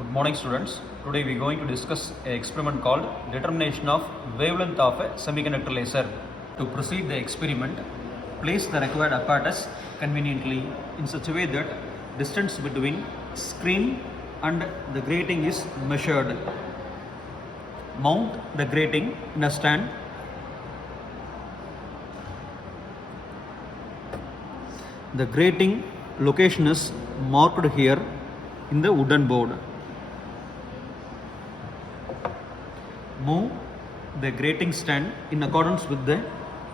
Good morning, students. Today we are going to discuss an experiment called determination of wavelength of a semiconductor laser. To proceed the experiment, place the required apparatus conveniently in such a way that distance between screen and the grating is measured. Mount the grating in a stand. The grating location is marked here in the wooden board. Move the grating stand in accordance with the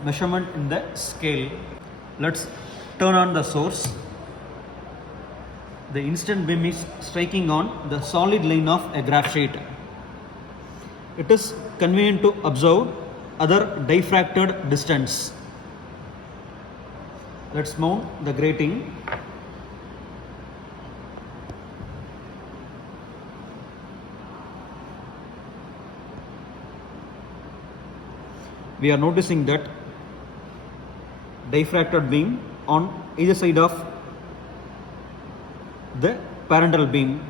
measurement in the scale. Let's turn on the source. The instant beam is striking on the solid line of a graph sheet. It is convenient to observe other diffracted distance. Let's mount the grating. We are noticing that diffracted beam on either side of the parental beam.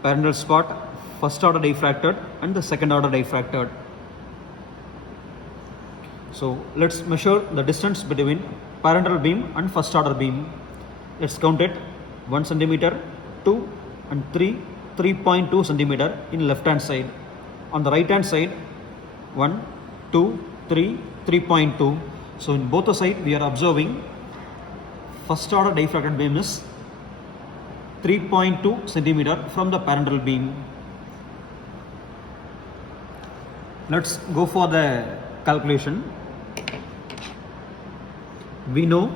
Parental spot, first order diffracted and the second order diffracted. So let's measure the distance between parental beam and first order beam. Let's count it: 1 centimeter, 2 and 3, 3.2 centimeter in left hand side. On the right hand side, 1, 2, 3, 3.2. So in both the side we are observing first order diffracted beam is 3.2 centimeter from the parental beam. Let's go for the calculation. We know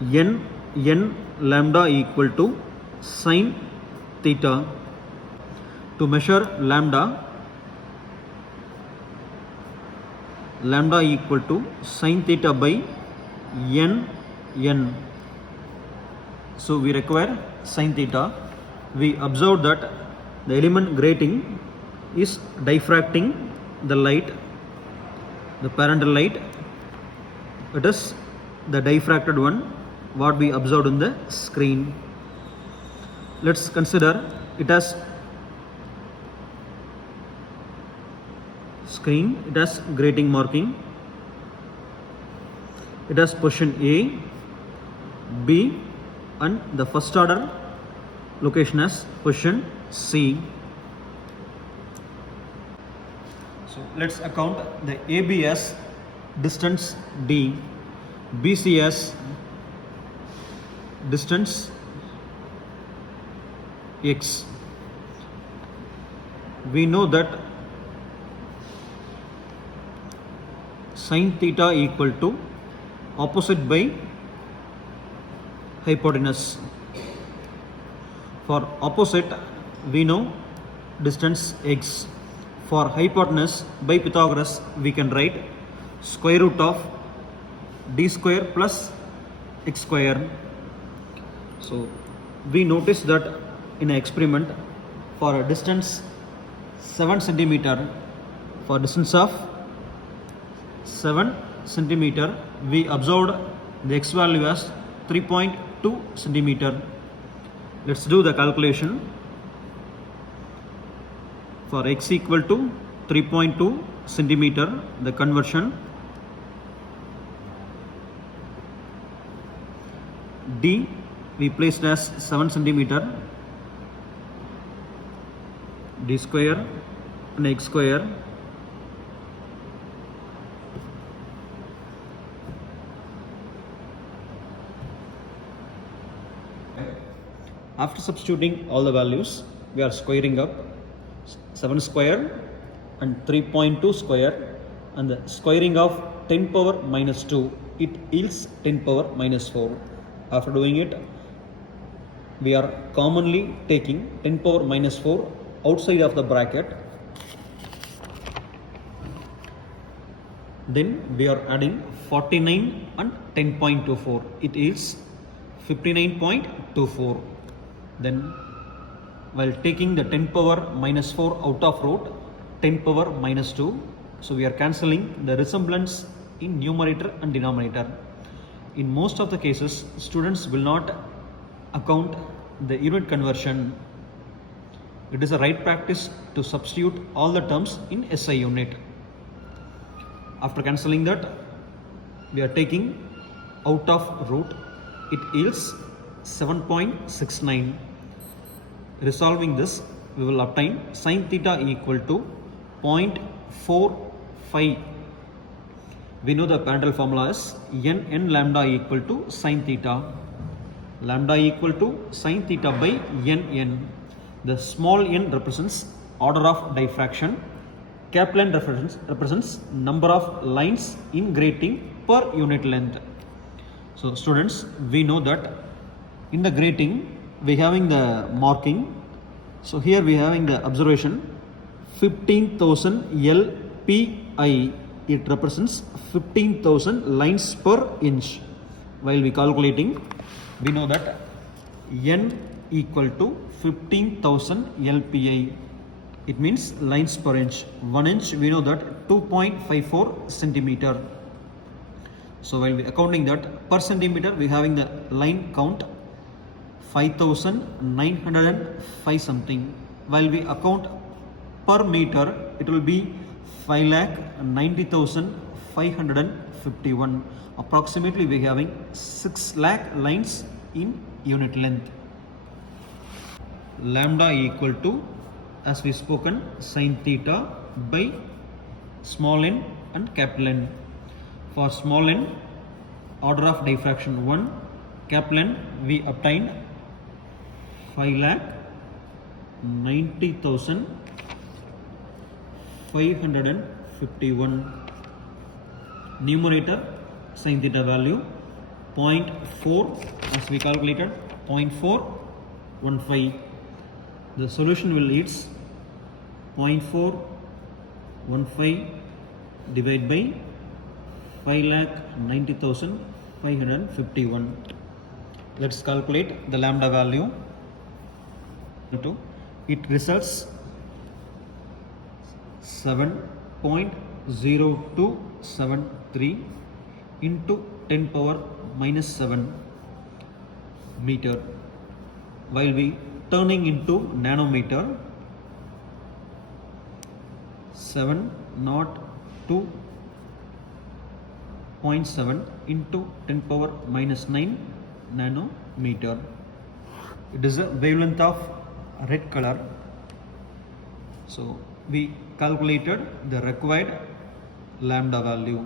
n lambda equal to sine theta. To measure lambda equal to sine theta by n. So we require sine theta. We observe that the element grating is diffracting the light, the parental light. It is the diffracted one what we observed in the screen. Let's consider it as screen, it has grating marking, it has position A, B and the first order location as position C. So let's account the AB as distance D, BC as distance X. We know that sine theta equal to opposite by hypotenuse. For opposite we know distance X. For hypotenuse by Pythagoras we can write square root of d square plus x square. So we notice that in an experiment for a distance 7 centimeter, for distance of 7 centimeter we observed the x value as 3.2 centimeter. Let's do the calculation. For x equal to 3.2 centimeter, the conversion d we placed as 7 centimeter, d square and x square. After substituting all the values, we are squaring up 7 square and 3.2 square, and the squaring of 10 power minus 2, it yields 10 power minus 4. After doing it, we are commonly taking 10 power minus 4 outside of the bracket. Then we are adding 49 and 10.24. It is 59.24. Then while taking the 10 power minus 4 out of root, 10 power minus 2. So we are cancelling the resemblance in numerator and denominator. In most of the cases, students will not account the unit conversion. It is a right practice to substitute all the terms in SI unit. After cancelling that, we are taking out of root, it yields 7.69. Resolving this, we will obtain sin theta equal to 0.45. We know the parental formula is n lambda equal to sin theta. Lambda equal to sin theta by n. The small n represents order of diffraction. Capital N represents number of lines in grating per unit length. So students, we know that in the grating we having the marking. So here we having the observation 15,000 LPI. It represents 15,000 lines per inch. While we calculating, we know that n equal to 15,000 LPI. It means lines per inch. 1 inch we know that 2.54 centimeter. So while we accounting that per centimeter, we having the line count 5,905 something. While we account per meter, it will be 5,90,551. Approximately we having 6 lakh lines in unit length. Lambda equal to, as we spoken, sin theta by small n and capital N. For small n, order of diffraction 1, capital N we obtained 5,90,551. Numerator sin theta value 0.4, as we calculated 0.415. The solution will yield 0.415 divided by 5,90,551. Let's calculate the lambda value. It results 7.0273 into 10 power minus 7 meter. While we turning into nanometer, 702.7 into 10 power minus 9 nanometer. It is a wavelength of red color. So we calculated the required lambda value.